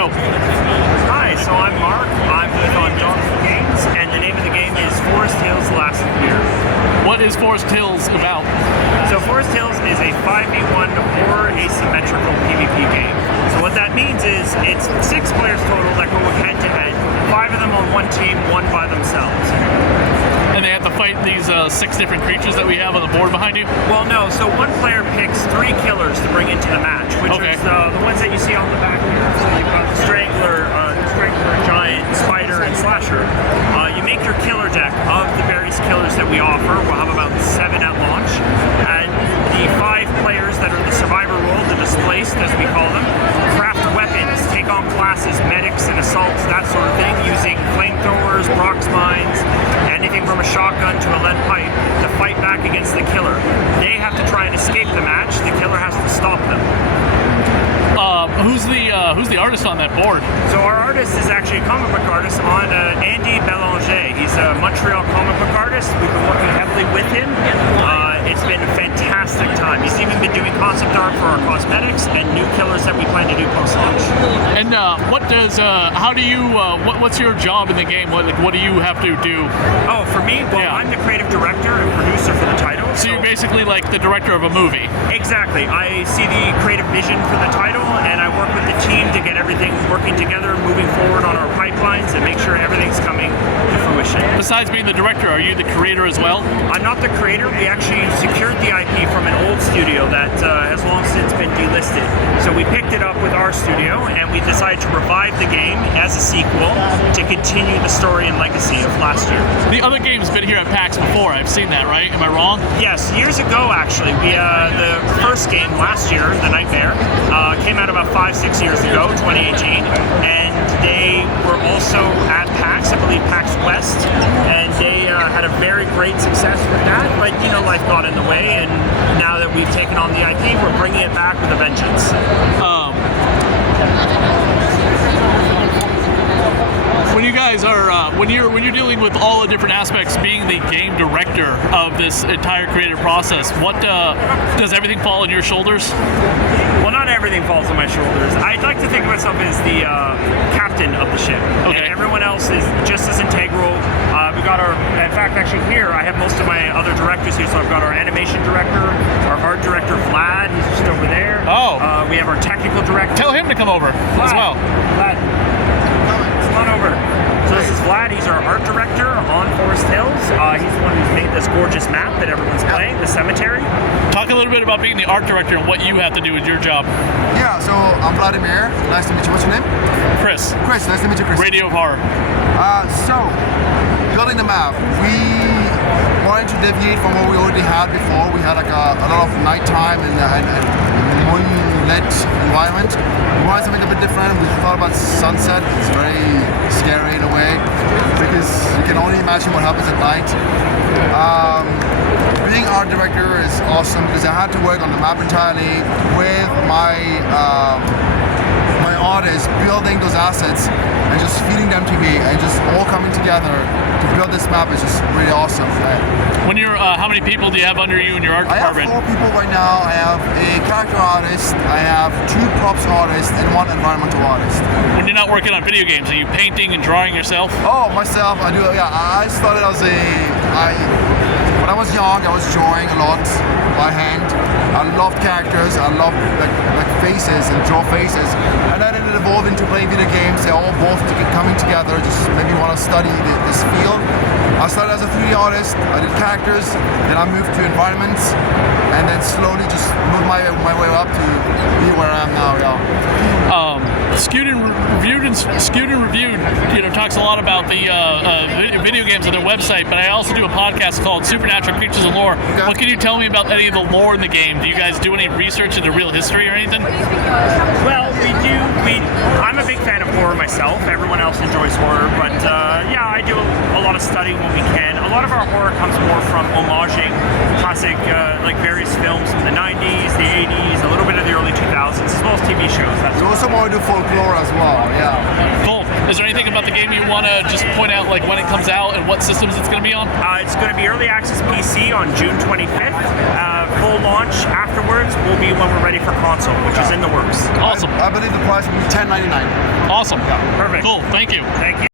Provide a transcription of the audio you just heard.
show. Hi, so I'm Mark. I'm with on Donkey Games, and the name of the game is Forest Hills Last Year. What is Forest Hills about? So Forest Hills is a 5v1 horror asymmetrical PvP game. So what that means is it's 6 players total that go head-to-head, 5 of them on one team, 1 by themselves. And they have to fight these 6 different creatures that we have on the board behind you? Well, no. So one player picks 3 killers to bring into the match, which is the ones that you see on the back here. So you've got the Strangler, Giant, Spider, and Slasher. You make your killer deck of the various killers that we offer. We'll have about 7 at launch. And the 5 players that are the survivor role, the displaced, as we call them, craft weapons, take on classes, medics, and assaults, that sort of thing, using flamethrowers, Brock's mines, anything from a shotgun to a lead pipe to fight back against the killer. They have to try and escape the match. The killer has to stop them. Who's the artist on that board? So our artist is actually a comic book artist on Andy Belanger. He's a Montreal comic book artist. We've been working heavily with him. It's been a fantastic time. He's even been doing concept art for our cosmetics and new killers that we plan to do post-launch. And what's your job in the game? What do you have to do? Oh, for me, I'm the creative director and producer for the title. So you're basically like the director of a movie. Exactly. I see the creative vision for the title, and I work with the team to get everything working together, moving forward on our pipelines, and make sure everything's coming to fruition. Besides being the director, are you the creator as well? I'm not the creator. We actually secured the IP from an old studio that has long since been delisted. So we picked it up with our studio, and we decided to revive the game as a sequel to continue the story and legacy of last year. The other game's been here at PAX before. I've seen that, right? Am I wrong? Yes, years ago actually. The first game last year, The Nightmare, came out about 5-6 years ago, 2018, and they were also at PAX, I believe PAX West, and they had a very great success with that, but life got in the way, and now that we've taken on the IP, we're bringing it back with a vengeance. When you guys are when you're dealing with all the different aspects, being the game director of this entire creative process, what does everything fall on your shoulders? Well, not everything falls on my shoulders. I'd like to think of myself as the captain of the ship. Okay. And everyone else is just as integral. We got in fact, actually here, I have most of my other directors here. So I've got our animation director, our art director, Vlad, who's just over there. Oh. We have our technical director. Tell him to come over as well. Vlad. Come on over. So this is Vlad. He's our art director on Forest Hills. He's the one who's made this gorgeous map that everyone's playing, the cemetery. Talk a little bit about being the art director and what you have to do with your job. Yeah, so I'm Vladimir. Nice to meet you. What's your name? Chris. Chris, nice to meet you, Chris. Radio of Horror. So, building the map, we wanted to deviate from what we already had before. We had like a lot of nighttime and moonlit environment. We wanted something a bit different. We thought about sunset. It's very scary in a way because you can only imagine what happens at night. Being art director is awesome because I had to work on the map entirely with my artists, building those assets and just feeding them to me and just all coming together to build this map is just really awesome. When you're, how many people do you have under you in your art department? I have 4 people right now. I have a character artist, I have 2 props artists, and 1 environmental artist. When you're not working on video games, are you painting and drawing yourself? Oh, myself, I do, yeah. I started as when I was young, I was drawing a lot by hand. I loved characters, I loved like faces and draw faces. And then it evolved into playing video games. They all both coming together, just made me want to study this field. I started as a 3D artist, I did characters, then I moved to environments, and then slowly just moved my way up to be where I am now, Skewed and Reviewed, talks a lot about the video games on their website, but I also do a podcast called Supernatural Creatures and Lore. Okay. What can you tell me about any of the lore in the game? Do you guys do any research into real history or anything? Well, we do. I'm a big fan of horror myself. Everyone else enjoys horror, but I do a lot of studying when we can. A lot of our horror comes more from homaging classic, like various films from the 90s, the 80s, a little bit of the early 2000s, as well as TV shows. We also want to do folklore as well, yeah. Cool. Is there anything about the game you want to just point out, like when it comes out and what systems it's going to be on? It's going to be early access PC on June 25th. Full launch afterwards will be when we're ready for console, which is in the works. Awesome. I believe the price will be $10.99. Awesome. Perfect. Cool. Thank you. Thank you.